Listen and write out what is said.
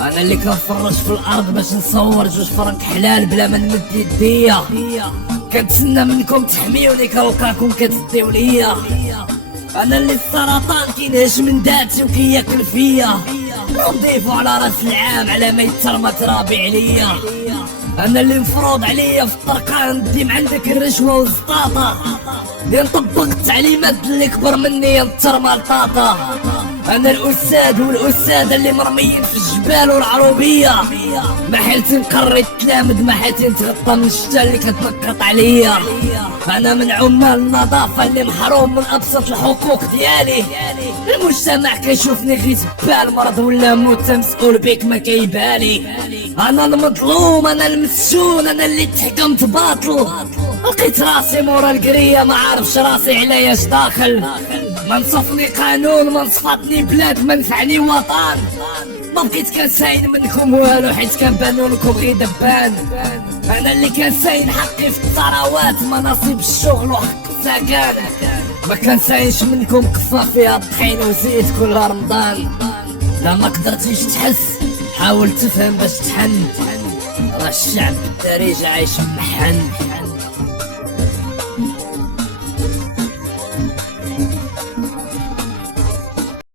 انا اللي كنفرج في الارض باش نصور جوج فرنك حلال بلا ما نمد يديا. كنتسنى منكم تحميوني كنلقاكم كتديو ليا. انا اللي السرطان كينهش من ذاتي وكياكل فيا، نضيفو على راس العام على ما يترمى ترابي عليا. انا اللي مفروض عليا في الطرقان نديم عندك الرشوه والزطاطه، اللي نطبق التعليمات اللي كبر مني نترمى الطاطا. انا الاستاذ والاستاذه اللي مرميين في الجبال والعروبيه، ما حيلتي نقري التلامذ، ما حيلتي نتغطى من الشتا اللي كتنقط عليا. انا من عمال النظافه اللي محروم من ابسط الحقوق ديالي. المجتمع كيشوفني غير زبال، مرض ولا موت مسؤول بيك ما كيبالي. انا المظلوم، انا المسجون، انا اللي تحكمت باطل. لقيت راسي مورا القريه ما عارفش راسي علاياش داخل. ما نصفني قانون، ما نصفاتني بلاد، ما نفعني وطن. ما بقيت كنساين منكم والو حيت كنبانو لكم غير دبان. انا اللي كنساين حقي في الثروات، مناصب الشغل وحق السكن. ما كنساينش منكم قفا فيها الطحين وزيت كل رمضان. لا ما قدرتيش تحس حاول تفهم باش تحن، راه الشعب بالدارجة عايش محن.